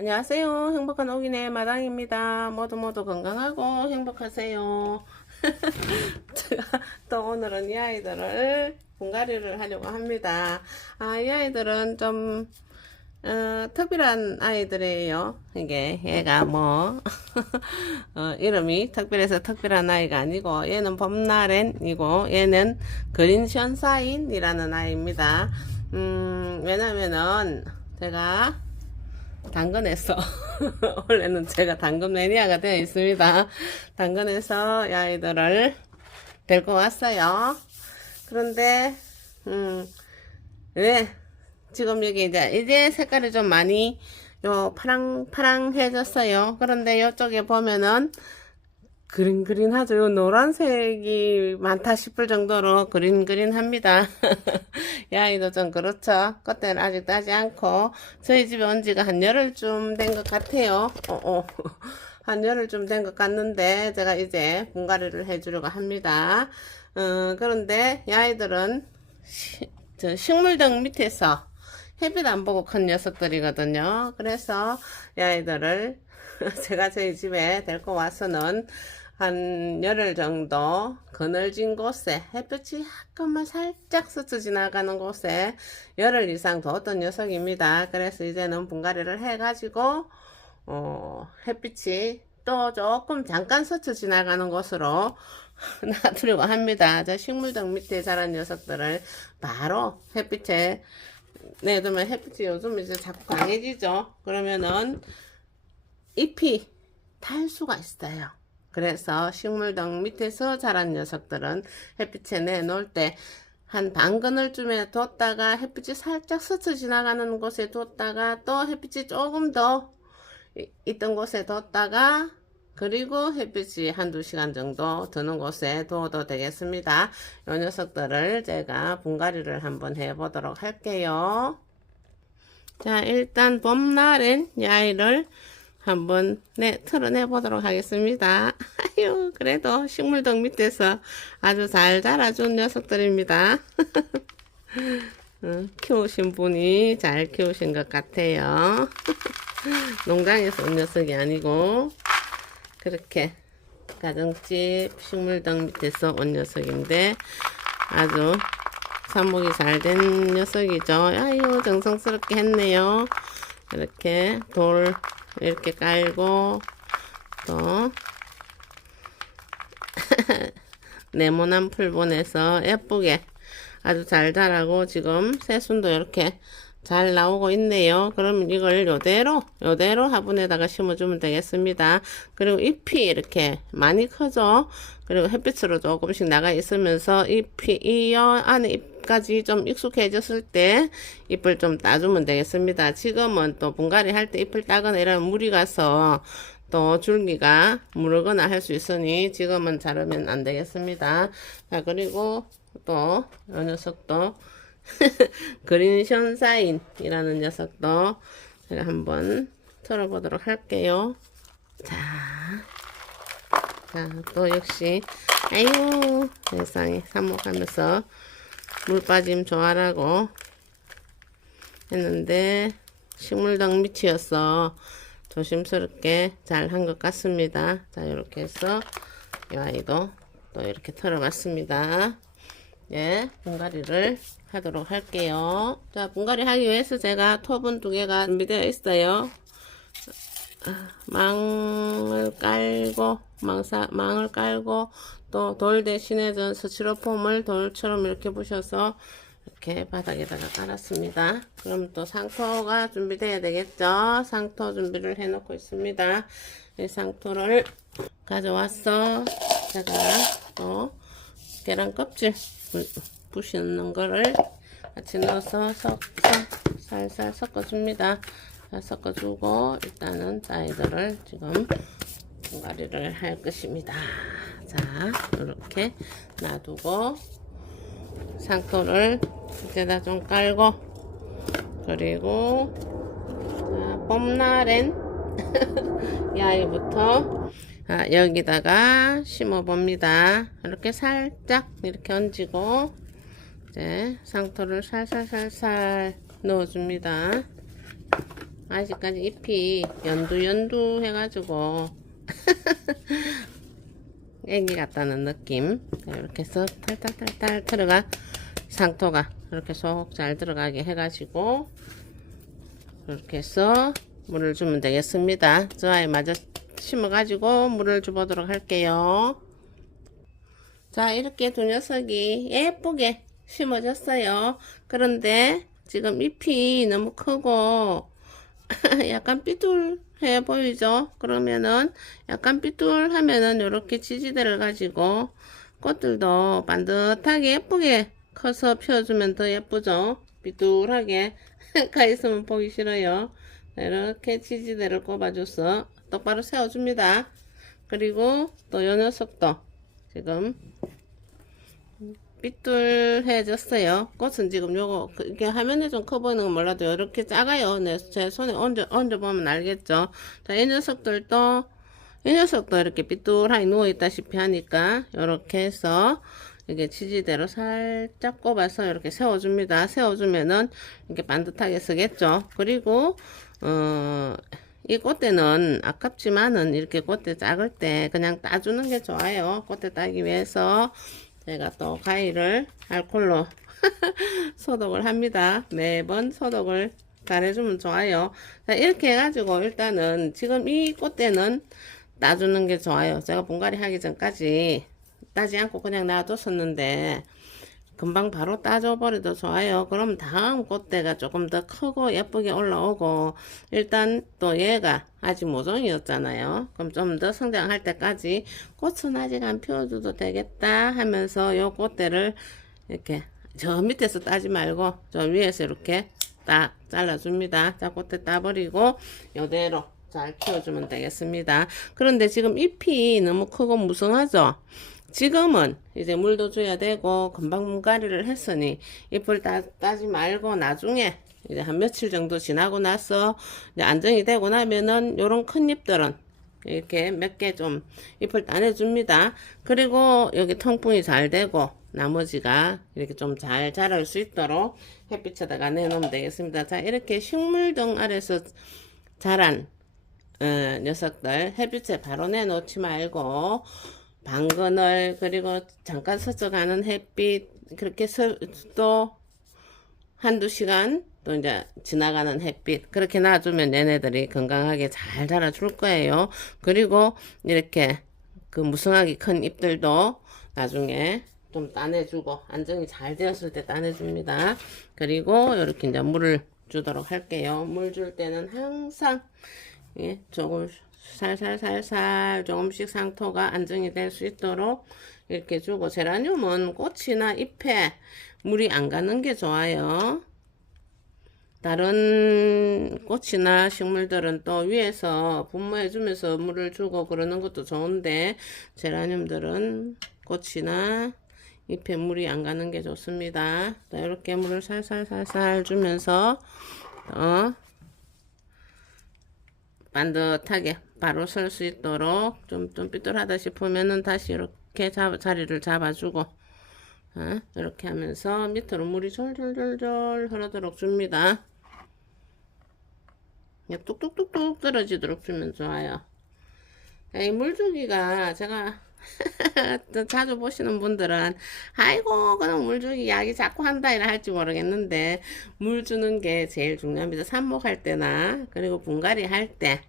안녕하세요. 행복한 오기네 마당입니다. 모두 건강하고 행복하세요. 제가 또 오늘은 이 아이들을 분갈이를 하려고 합니다. 이 아이들은 좀 특별한 아이들이에요. 이게 얘가 뭐 이름이 특별해서 특별한 아이가 아니고, 얘는 봄나렌이고 얘는 그린 션사인이라는 아이입니다. 왜냐면은 제가 당근에서 원래는 제가 당근 매니아가 되어 있습니다. 당근에서 이 아이들을 데리고 왔어요. 그런데 왜 지금 여기 이제 색깔이 좀 많이 파랑파랑해졌어요. 그런데 이쪽에 보면은 그린그린하죠. 요 노란색이 많다 싶을 정도로 그린그린합니다. 이 아이도 좀 그렇죠. 그때는 아직 따지 않고 저희 집에 온 지가 한 열흘쯤 된 것 같아요. 한 열흘쯤 된 것 같는데 제가 이제 분갈이를 해주려고 합니다. 그런데 이 아이들은 저 식물등 밑에서 햇빛 안 보고 큰 녀석들이거든요. 그래서 이 아이들을 제가 저희 집에 데리고 와서는 한 열흘 정도 그늘진 곳에 햇빛이 약간만 살짝 스쳐 지나가는 곳에 열흘 이상 뒀던 녀석입니다. 그래서 이제는 분갈이를 해가지고 햇빛이 또 조금 잠깐 스쳐 지나가는 곳으로 놔두려고 합니다. 저 식물등 밑에 자란 녀석들을 바로 햇빛에 내두면 햇빛이 요즘 이제 자꾸 강해지죠. 그러면은 잎이 탈 수가 있어요. 그래서 식물등 밑에서 자란 녀석들은 햇빛에 내놓을 때 한 반그늘쯤에 뒀다가 햇빛이 살짝 스쳐 지나가는 곳에 뒀다가 또 햇빛이 조금 더 있던 곳에 뒀다가 그리고 햇빛이 한두 시간 정도 드는 곳에 둬도 되겠습니다. 이 녀석들을 제가 분갈이를 한번 해보도록 할게요. 자, 일단 봄날엔 이 아이를 한번 털어내 보도록 하겠습니다. 아유, 그래도 식물등 밑에서 아주 잘 자라준 녀석들입니다. 키우신 분이 잘 키우신 것 같아요. 농장에서 온 녀석이 아니고 그렇게 가정집 식물등 밑에서 온 녀석인데 아주 삽목이 잘 된 녀석이죠. 아유, 정성스럽게 했네요. 이렇게 돌 이렇게 깔고 또 네모난 풀 보내서 예쁘게 아주 잘 자라고 지금 새순도 이렇게 잘 나오고 있네요. 그럼 이걸 요대로 화분에다가 심어주면 되겠습니다. 그리고 잎이 이렇게 많이 커져. 그리고 햇빛으로 조금씩 나가 있으면서 잎이 이 안에 잎까지 좀 익숙해졌을 때 잎을 좀 따주면 되겠습니다. 지금은 또 분갈이 할 때 잎을 따거나 이러면 물이 가서 또 줄기가 무르거나 할 수 있으니 지금은 자르면 안 되겠습니다. 자, 그리고 또 이 녀석도 그린 션사인이라는 녀석도 제가 한번 털어보도록 할게요. 자, 또 역시 아이고 세상에 삽목하면서 물 빠짐 좋아라고 했는데 식물등 밑이어서 조심스럽게 잘 한 것 같습니다. 자, 이렇게 해서 이 아이도 또 이렇게 털어봤습니다. 네, 분갈이를 하도록 할게요. 자, 분갈이 하기 위해서 제가 톱은 2개가 준비되어 있어요. 망을 깔고 또 돌 대신에 전 스티로폼을 돌처럼 이렇게 부셔서 이렇게 바닥에다가 깔았습니다. 그럼 또 상토가 준비되어야 되겠죠. 상토 준비를 해 놓고 있습니다. 이 상토를 가져와서 제가 또 계란 껍질 부시는 거를 같이 넣어서 살살 섞어줍니다. 잘 섞어주고 일단은 아이들을 지금 분갈이를 할 것입니다. 자, 이렇게 놔두고 상토를 밑에다 좀 깔고 그리고 자, 봄날엔 이 아이부터 여기다가 심어 봅니다. 이렇게 살짝 이렇게 얹고 이제 상토를 살살 넣어줍니다. 아직까지 잎이 연두 해가지고 애기 같다는 느낌. 이렇게 해서 탈탈탈탈 들어가 상토가 이렇게 속 잘 들어가게 해가지고 이렇게 해서 물을 주면 되겠습니다. 저 아이 마저 심어가지고 물을 주보도록 할게요. 자, 이렇게 두 녀석이 예쁘게 심어졌어요. 그런데 지금 잎이 너무 크고 약간 삐뚤해 보이죠? 그러면은 약간 삐뚤하면은 이렇게 지지대를 가지고 꽃들도 반듯하게 예쁘게 커서 피워주면 더 예쁘죠? 삐뚤하게 가 있으면 보기 싫어요. 이렇게 지지대를 꼽아줘서 똑바로 세워줍니다. 그리고 또 요 녀석도 지금 삐뚤해졌어요. 꽃은 지금 요거 이게 화면에 좀 커 보이는 건 몰라도 이렇게 작아요. 네, 제 손에 얹어 보면 알겠죠. 자, 이 녀석도 이렇게 삐뚤하게 누워 있다시피 하니까 이렇게 해서 이게 지지대로 살짝 꼽아서 이렇게 세워줍니다. 세워주면은 이렇게 반듯하게 쓰겠죠. 그리고 이 꽃대는 아깝지만은 이렇게 꽃대 작을 때 그냥 따주는 게 좋아요. 꽃대 따기 위해서 제가 또 가위를 알콜로 소독을 합니다. 매번 소독을 잘 해주면 좋아요. 자, 이렇게 해가지고 일단은 지금 이 꽃대는 따주는 게 좋아요. 제가 분갈이 하기 전까지 따지 않고 그냥 놔뒀었는데 금방 바로 따줘버려도 좋아요. 그럼 다음 꽃대가 조금 더 크고 예쁘게 올라오고 일단 또 얘가 아직 모종이었잖아요. 그럼 좀 더 성장할 때까지 꽃은 아직 안 피워줘도 되겠다 하면서 요 꽃대를 이렇게 저 밑에서 따지 말고 저 위에서 이렇게 딱 잘라줍니다. 자, 꽃대 따버리고 요대로 잘 키워주면 되겠습니다. 그런데 지금 잎이 너무 크고 무성하죠? 지금은 이제 물도 줘야 되고 금방 분갈이를 했으니 잎을 따지 말고 나중에 이제 한 며칠 정도 지나고 나서 이제 안정이 되고 나면은 요런 큰 잎들은 이렇게 몇 개 좀 잎을 따내줍니다. 그리고 여기 통풍이 잘 되고 나머지가 이렇게 좀 잘 자랄 수 있도록 햇빛에다가 내놓으면 되겠습니다. 자, 이렇게 식물등 아래서 자란 녀석들 햇빛에 바로 내놓지 말고 방그늘 그리고 잠깐 스쳐가는 햇빛 그렇게 또 한두 시간 또 이제 지나가는 햇빛 그렇게 놔주면 얘네들이 건강하게 잘 자라줄 거예요. 그리고 이렇게 그 무성하게 큰 잎들도 나중에 좀 따내주고 안정이 잘 되었을 때 따내줍니다. 그리고 이렇게 이제 물을 주도록 할게요. 물 줄 때는 항상 예, 조금 살살살살 조금씩 상토가 안정이 될 수 있도록 이렇게 주고 제라늄은 꽃이나 잎에 물이 안 가는 게 좋아요. 다른 꽃이나 식물들은 또 위에서 분무해 주면서 물을 주고 그러는 것도 좋은데 제라늄들은 꽃이나 잎에 물이 안 가는 게 좋습니다. 이렇게 물을 살살살살 주면서 반듯하게 바로 설 수 있도록 좀 삐뚤하다 싶으면은 다시 이렇게 자리를 잡아주고 이렇게 하면서 밑으로 물이 졸졸졸졸 흐르도록 줍니다. 뚝뚝뚝뚝 떨어지도록 주면 좋아요. 이 물주기가 제가 자주 보시는 분들은 아이고 그럼 물주기 약이 자꾸 한다 이라 할지 모르겠는데 물 주는 게 제일 중요합니다. 삽목할 때나 그리고 분갈이 할 때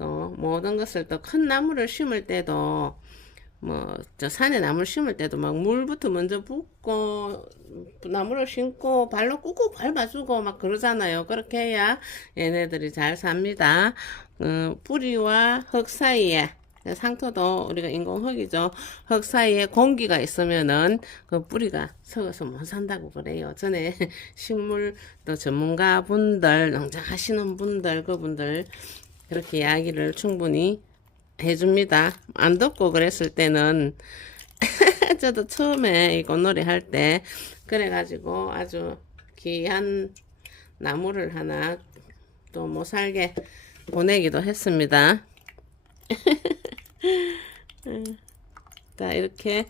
또 모든 것을 또 큰 나무를 심을 때도 뭐 저 산에 나무를 심을 때도 막 물부터 먼저 붓고 나무를 심고 발로 꾹꾹 밟아주고 막 그러잖아요. 그렇게 해야 얘네들이 잘 삽니다. 뿌리와 흙 사이에 상토도 우리가 인공흙이죠. 흙 사이에 공기가 있으면은 그 뿌리가 썩어서 못 산다고 그래요. 전에 식물 또 전문가 분들, 농장하시는 분들, 그분들 그렇게 이야기를 충분히 해줍니다. 안 덥고 그랬을 때는 저도 처음에 이 꽃놀이 할 때 그래가지고 아주 귀한 나무를 하나 또 못 살게 보내기도 했습니다. 자, 이렇게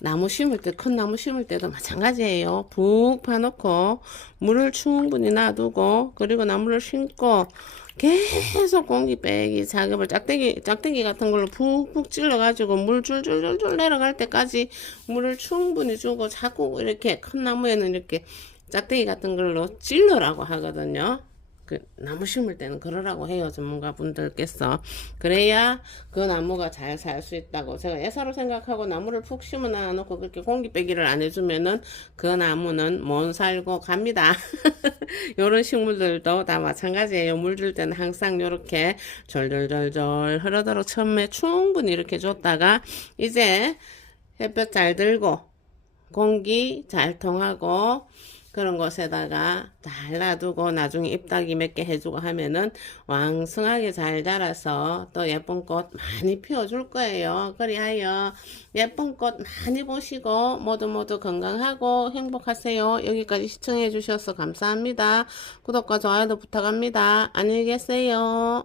나무 심을 때, 큰 나무 심을 때도 마찬가지예요. 푹 파놓고 물을 충분히 놔두고 그리고 나무를 심고 계속 공기 빼기 작업을 짝대기 같은 걸로 푹푹 찔러가지고 물 줄줄줄줄 내려갈 때까지 물을 충분히 주고 자꾸 이렇게 큰 나무에는 이렇게 짝대기 같은 걸로 찔러라고 하거든요. 그 나무 심을 때는 그러라고 해요, 전문가분들께서. 그래야 그 나무가 잘 살 수 있다고. 제가 예사로 생각하고 나무를 푹 심어 놔놓고 그렇게 공기 빼기를 안 해주면은 그 나무는 못 살고 갑니다. 요런 식물들도 다 마찬가지예요. 물 줄 때는 항상 요렇게 절절절절 흐르도록 처음에 충분히 이렇게 줬다가 이제 햇볕 잘 들고 공기 잘 통하고 그런 곳에다가 잘 놔두고 나중에 잎따기 몇 개 해주고 하면은 왕성하게 잘 자라서 또 예쁜 꽃 많이 피워줄 거예요. 그리하여 예쁜 꽃 많이 보시고 모두 건강하고 행복하세요. 여기까지 시청해 주셔서 감사합니다. 구독과 좋아요도 부탁합니다. 안녕히 계세요.